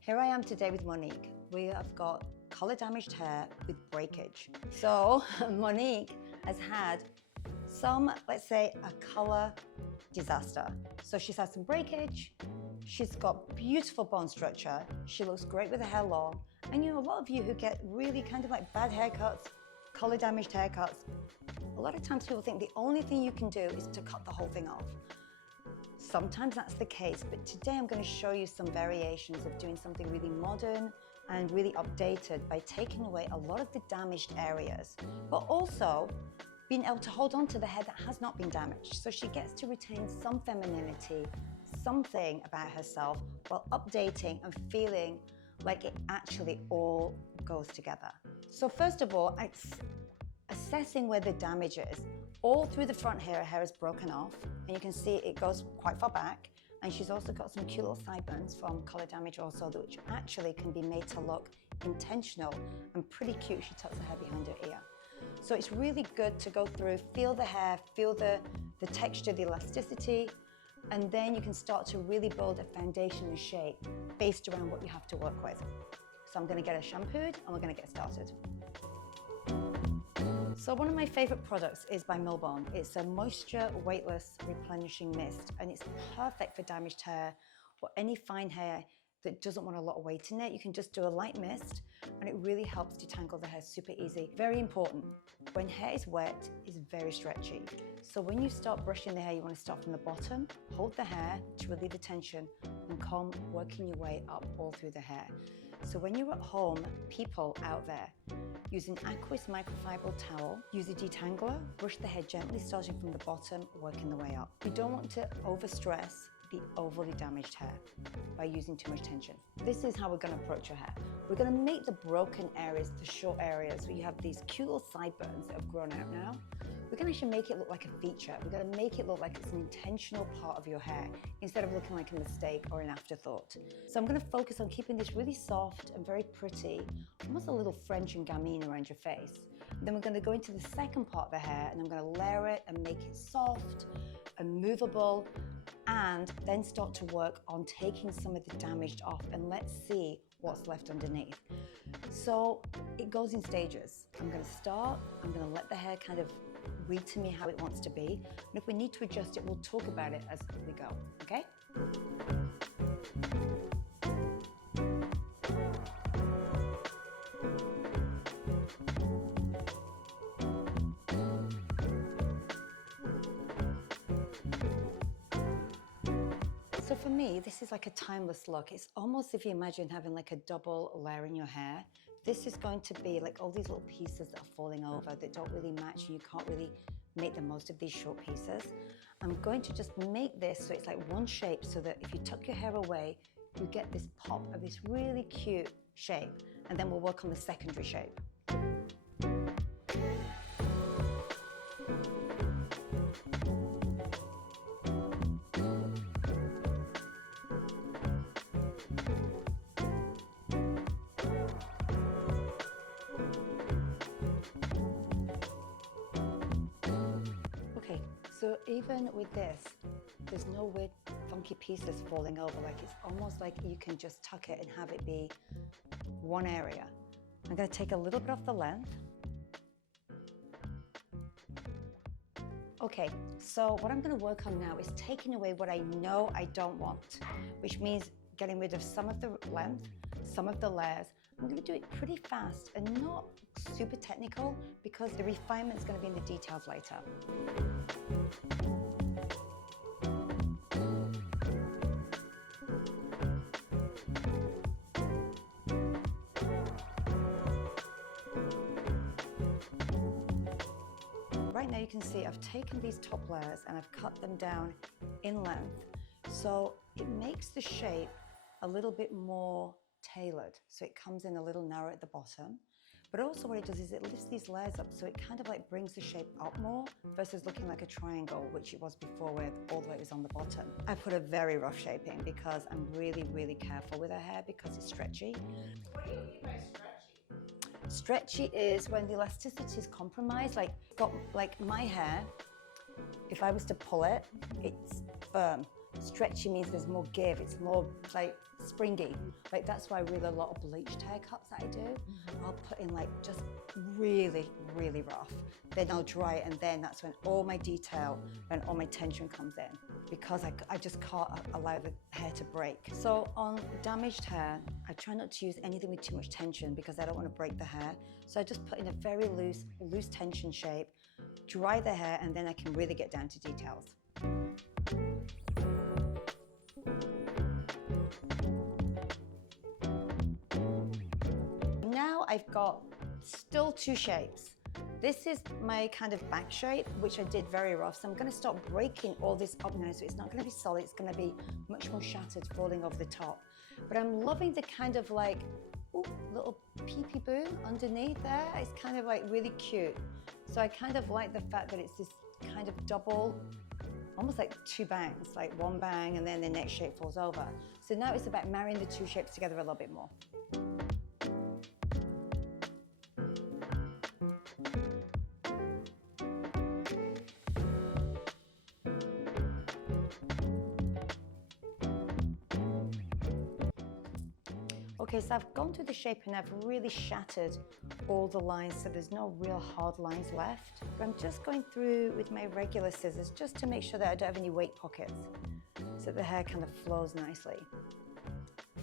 Here I am today with Monique. We have got color damaged hair with breakage. So Monique has had some, let's say, a color disaster. So she's had some breakage, she's got beautiful bone structure, she looks great with her hair long, and you know, a lot of you who get really kind of like bad haircuts, color damaged haircuts, a lot of times people think the only thing you can do is to cut the whole thing off. Sometimes that's the case, but today I'm going to show you some variations of doing something really modern and really updated by taking away a lot of the damaged areas, but also being able to hold on to the hair that has not been damaged. So she gets to retain some femininity, something about herself, while updating and feeling like it actually all goes together. So first of all, it's assessing where the damage is. All through the front here, her hair is broken off, and you can see it goes quite far back. And she's also got some cute little sideburns from color damage also, which actually can be made to look intentional and pretty cute. She tucks her hair behind her ear. So it's really good to go through, feel the hair, feel the texture, the elasticity, and then you can start to really build a foundation and shape based around what you have to work with. So I'm gonna get her shampooed and we're gonna get started. So one of my favorite products is by Milbon. It's a moisture weightless replenishing mist, and it's perfect for damaged hair or any fine hair that doesn't want a lot of weight in it. You can just do a light mist and it really helps detangle the hair super easy. Very important, when hair is wet, it's very stretchy. So when you start brushing the hair, you want to start from the bottom, hold the hair to relieve the tension and comb, working your way up all through the hair. So when you're at home, people out there, use an Aquis microfiber towel, use a detangler, brush the hair gently starting from the bottom, working the way up. You don't want to overstress the overly damaged hair by using too much tension. This is how we're going to approach your hair. We're going to make the broken areas, the short areas where you have these cute little sideburns that have grown out now. We're going to actually make it look like a feature. We're going to make it look like it's an intentional part of your hair instead of looking like a mistake or an afterthought. So I'm going to focus on keeping this really soft and very pretty, almost a little French and gamine around your face. And then we're going to go into the second part of the hair and I'm going to layer it and make it soft and movable, and then start to work on taking some of the damage off, and let's see what's left underneath. So it goes in stages. I'm going to start, I'm going to let the hair kind of read to me how it wants to be, and if we need to adjust it, we'll talk about it as we go, okay? So for me, this is like a timeless look. It's almost if you imagine having like a double layer in your hair. This is going to be like all these little pieces that are falling over that don't really match and you can't really make the most of these short pieces. I'm going to just make this so it's like one shape so that if you tuck your hair away, you get this pop of this really cute shape. And then we'll work on the secondary shape. Okay, so even with this, there's no weird funky pieces falling over. Like it's almost like you can just tuck it and have it be one area. I'm going to take a little bit off the length. Okay, so what I'm going to work on now is taking away what I know I don't want, which means getting rid of some of the length, some of the layers. I'm going to do it pretty fast and not super technical because the refinement is going to be in the details later. Right now you can see I've taken these top layers and I've cut them down in length. So it makes the shape a little bit more tailored. So it comes in a little narrow at the bottom. But also what it does is it lifts these layers up so it kind of like brings the shape up more versus looking like a triangle, which it was before where all the way it was on the bottom. I put a very rough shaping because I'm really, really careful with her hair because it's stretchy. What do you mean by stretchy? Stretchy is when the elasticity is compromised, like my hair, if I was to pull it, it's firm. Stretchy means there's more give, it's more like springy. Like that's why really a lot of bleached haircuts that I do, I'll put in like just really, really rough. Then I'll dry it, and then that's when all my detail and all my tension comes in, because I just can't allow the hair to break. So on damaged hair, I try not to use anything with too much tension because I don't want to break the hair. So I just put in a very loose tension shape, dry the hair, and then I can really get down to details. Now I've got still two shapes. This is my kind of back shape, which I did very rough. So I'm going to start breaking all this up now. So it's not going to be solid. It's going to be much more shattered, falling over the top. But I'm loving the kind of like, ooh, little peepee boo underneath there. It's kind of like really cute. So I kind of like the fact that it's this kind of double, almost like two bangs, like one bang and then the next shape falls over. So now it's about marrying the two shapes together a little bit more. Okay, so I've gone through the shape and I've really shattered all the lines, so there's no real hard lines left. But I'm just going through with my regular scissors just to make sure that I don't have any weight pockets, so that the hair kind of flows nicely.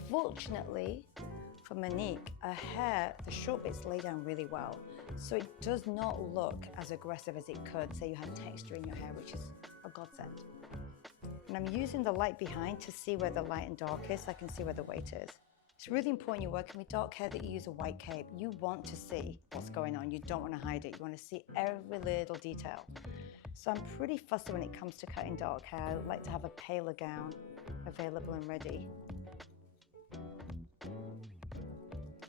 Fortunately for Monique, her hair, the short bits lay down really well, so it does not look as aggressive as it could. Say you had texture in your hair, which is a godsend. And I'm using the light behind to see where the light and dark is, so I can see where the weight is. It's really important you're working with dark hair that you use a white cape. You want to see what's going on. You don't want to hide it. You want to see every little detail. So I'm pretty fussy when it comes to cutting dark hair. I like to have a paler gown available and ready.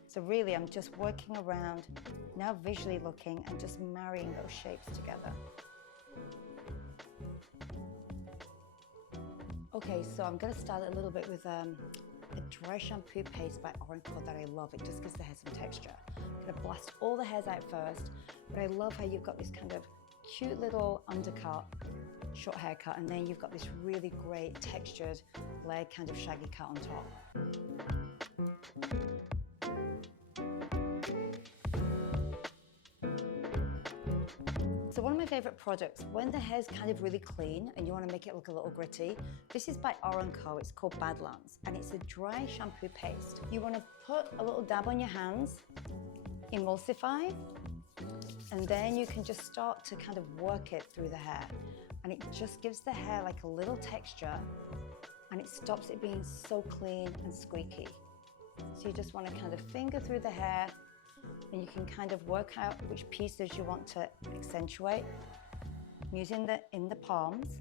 So really, I'm just working around, now visually looking and just marrying those shapes together. Okay, so I'm going to start a little bit with a dry shampoo paste by Oracle that I love. It just gives the hair some texture. I'm going to blast all the hairs out first, but I love how you've got this kind of cute little undercut, short haircut, and then you've got this really great textured layered kind of shaggy cut on top. So one of my favorite products, when the hair's kind of really clean and you want to make it look a little gritty, this is by Oracle. It's called Badlands, and it's a dry shampoo paste. You want to put a little dab on your hands, emulsify, and then you can just start to kind of work it through the hair. And it just gives the hair like a little texture, and it stops it being so clean and squeaky. So you just want to kind of finger through the hair, and you can kind of work out which pieces you want to accentuate using in the palms.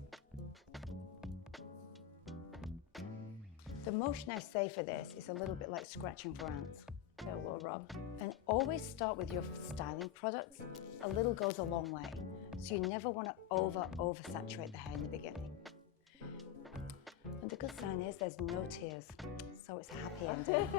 The motion I say for this is a little bit like scratching for ants. Get a little rub. And always start with your styling products. A little goes a long way. So you never want to oversaturate the hair in the beginning. And the good sign is there's no tears, so it's a happy ending.